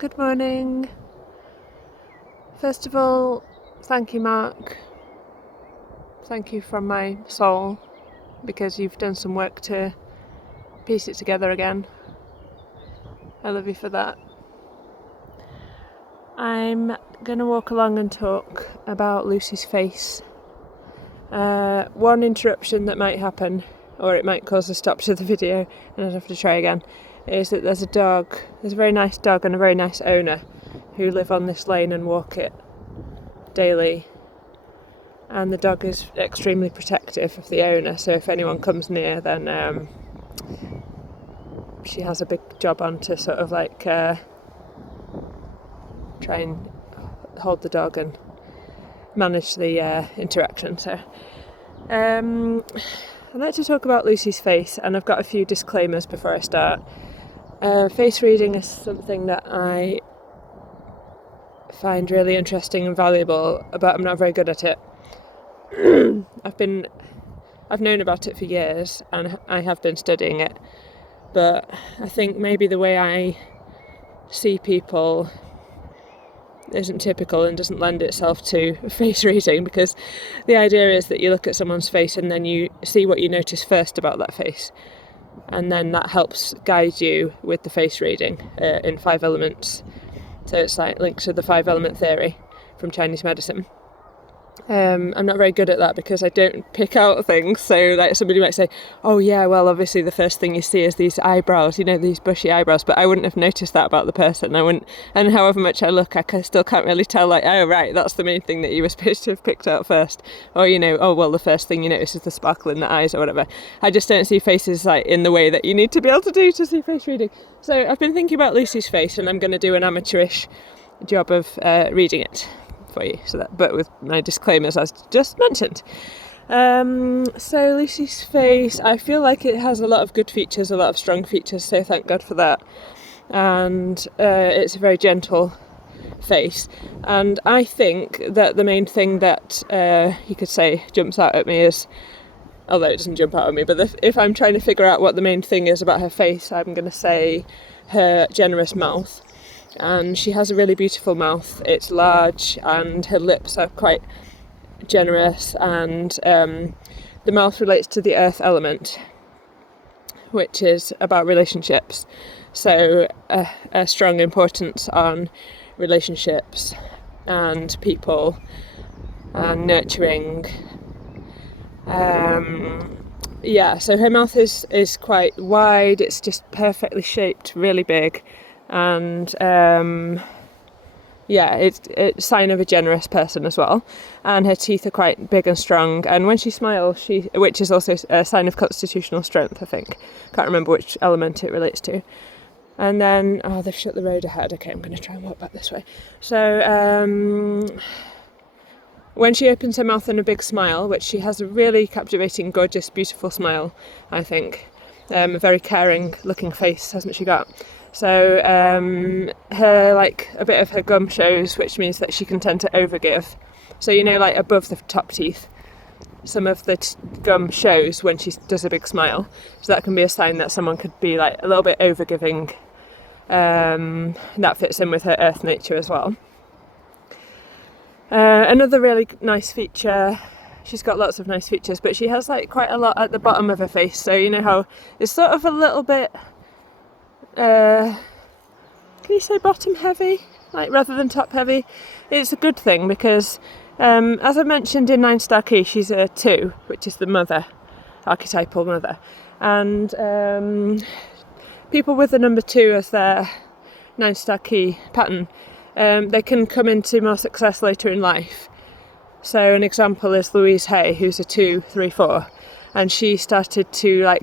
Good morning. First of all, thank you, Mark. Thank you from my soul, because you've done some work to piece it together again. I love you for that. I'm going to walk along and talk about Lucy's face. One interruption that might happen, or it might cause a stop to the video and I'd have to try again, is that there's a very nice dog and a very nice owner who live on this lane and walk it daily, and the dog is extremely protective of the owner, so if anyone comes near then she has a big job on to sort of like try and hold the dog and manage the interaction. So I'd like to talk about Lucy's face, and I've got a few disclaimers before I start. Face reading is something that I find really interesting and valuable, but I'm not very good at it. I've known about it for years and I have been studying it, but I think maybe the way I see people isn't typical and doesn't lend itself to face reading, because the idea is that you look at someone's face and then you see what you notice first about that face, and then that helps guide you with the face reading in 5 elements. So it's like linked to the 5-element theory from Chinese medicine. I'm not very good at that because I don't pick out things. So like somebody might say, oh yeah, well obviously the first thing you see is these eyebrows, these bushy eyebrows, but I wouldn't have noticed that about the person. And however much I look, I still can't really tell, like, oh right, that's the main thing that you were supposed to have picked out first. Or oh well, the first thing you notice is the sparkle in the eyes or whatever. I just don't see faces like in the way that you need to be able to do to see face reading. So I've been thinking about Lucy's face, and I'm going to do an amateurish job of reading it for you, but with my disclaimers as just mentioned. So Lucy's face, I feel like it has a lot of good features, a lot of strong features, so thank God for that. And it's a very gentle face, and I think that the main thing that you could say jumps out at me is, although it doesn't jump out at me, but if I'm trying to figure out what the main thing is about her face, I'm going to say her generous mouth. And she has a really beautiful mouth. It's large and her lips are quite generous, and the mouth relates to the earth element, which is about relationships. So a strong importance on relationships and people and nurturing. So her mouth is quite wide. It's just perfectly shaped, really big. And it's a sign of a generous person as well. And her teeth are quite big and strong, and when she smiles, which is also a sign of constitutional strength, I think. Can't remember which element it relates to. And then, they've shut the road ahead. Okay, I'm going to try and walk back this way. So when she opens her mouth in a big smile, which she has a really captivating, gorgeous, beautiful smile, I think. A very caring looking face, hasn't she got? So her, like, a bit of her gum shows, which means that she can tend to overgive. So like above the top teeth, some of the gum shows when she does a big smile. So that can be a sign that someone could be like a little bit overgiving. That fits in with her earth nature as well. Another really nice feature, she's got lots of nice features, but she has like quite a lot at the bottom of her face. So how it's sort of a little bit, can you say bottom heavy, like rather than top heavy? It's a good thing because as I mentioned in 9-star key, she's a 2, which is the mother, archetypal mother, and people with the number 2 as their 9-star key pattern, they can come into more success later in life. So an example is Louise Hay, who's a 2, 3, 4, and she started to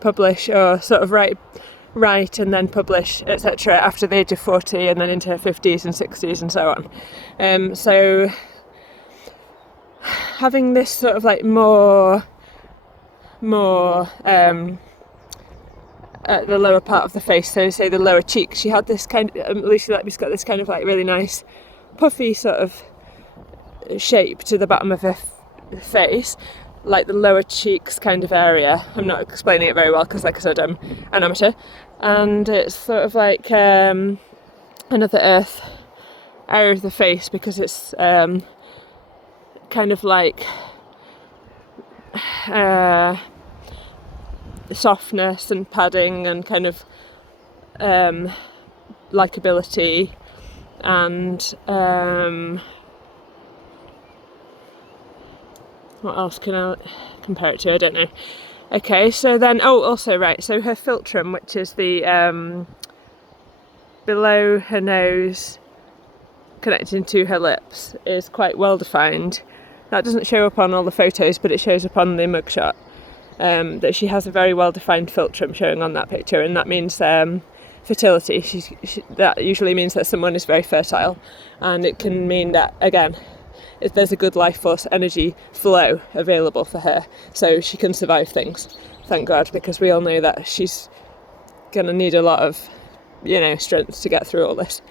publish or sort of write and then publish, etc. after the age of 40, and then into her 50s and 60s and so on. So having this sort of like more at the lower part of the face, so say the lower cheek, she had this kind of, Lucy Letby's got this kind of like really nice puffy sort of shape to the bottom of her face, like the lower cheeks kind of area. I'm not explaining it very well because, like I said, I'm an amateur, and it's sort of like another earth area of the face because it's kind of like softness and padding and kind of likability and what else can I compare it to? I don't know. Okay, so then, also right, so her philtrum, which is the below her nose connecting to her lips, is quite well defined. That doesn't show up on all the photos, but it shows up on the mugshot, that she has a very well defined philtrum showing on that picture, and that means fertility. That usually means that someone is very fertile, and it can mean that, again, if there's a good life force energy flow available for her, so she can survive things. Thank God, because we all know that she's going to need a lot of, strength to get through all this.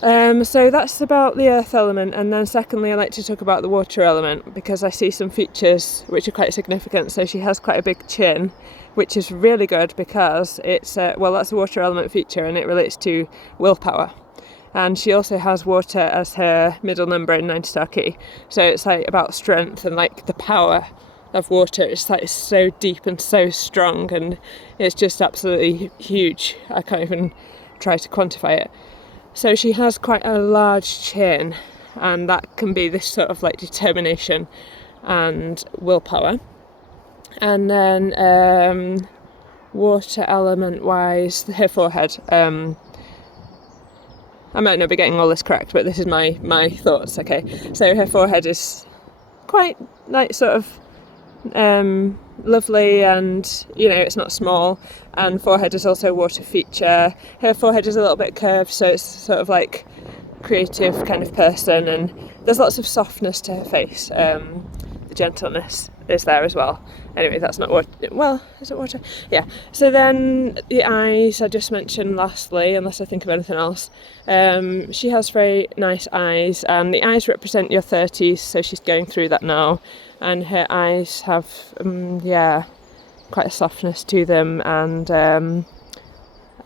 So that's about the earth element, and then secondly I like to talk about the water element because I see some features which are quite significant. So she has quite a big chin, which is really good because it's that's a water element feature and it relates to willpower. And she also has water as her middle number in 90-star key. So it's like about strength and like the power of water. It's like so deep and so strong, and it's just absolutely huge. I can't even try to quantify it. So she has quite a large chin, and that can be this sort of like determination and willpower. And then water element wise, her forehead. I might not be getting all this correct, but this is my thoughts, okay? So her forehead is quite like sort of lovely, and it's not small, and forehead is also a water feature. Her forehead is a little bit curved, so it's sort of like creative kind of person, and there's lots of softness to her face. The gentleness is there as well. Anyway, that's not water. Well, is it water? Yeah. So then the eyes I just mentioned lastly, unless I think of anything else. She has very nice eyes, and the eyes represent your 30s, so she's going through that now. And her eyes have, quite a softness to them, and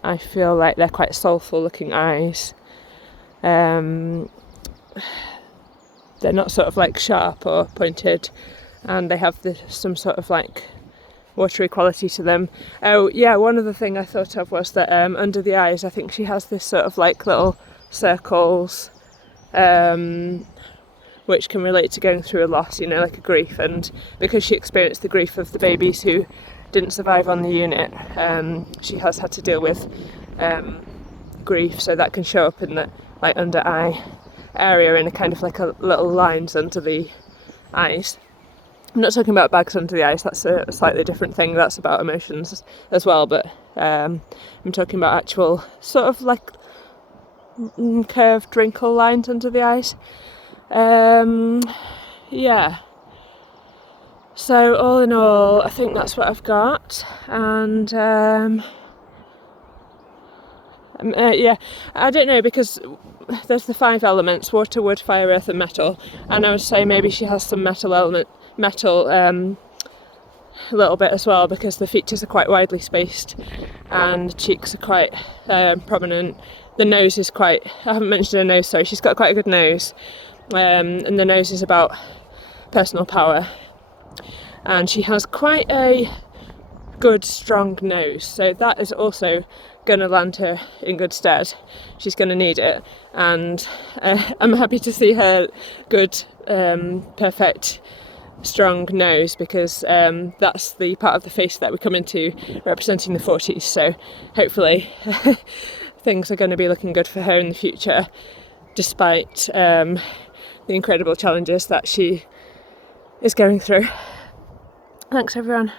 I feel like they're quite soulful looking eyes. They're not sort of like sharp or pointed, and they have some sort of like watery quality to them. Oh yeah, one other thing I thought of was that under the eyes I think she has this sort of like little circles which can relate to going through a loss, like a grief, and because she experienced the grief of the babies who didn't survive on the unit, she has had to deal with grief, so that can show up in the like under eye area in a kind of like a little lines under the eyes. I'm not talking about bags under the eyes, that's a slightly different thing, that's about emotions as well, but I'm talking about actual sort of like curved wrinkle lines under the eyes. Yeah. So all in all, I think that's what I've got, and I don't know, because there's the 5 elements: water, wood, fire, earth and metal, and I would say maybe she has some metal a little bit as well, because the features are quite widely spaced and the cheeks are quite prominent. The nose is quite, I haven't mentioned her nose, sorry, she's got quite a good nose, and the nose is about personal power, and she has quite a good strong nose, so that is also going to land her in good stead. She's going to need it, and I'm happy to see her good, perfect, strong nose, because that's the part of the face that we come into representing the 40s, so hopefully things are going to be looking good for her in the future, despite the incredible challenges that she is going through. Thanks everyone.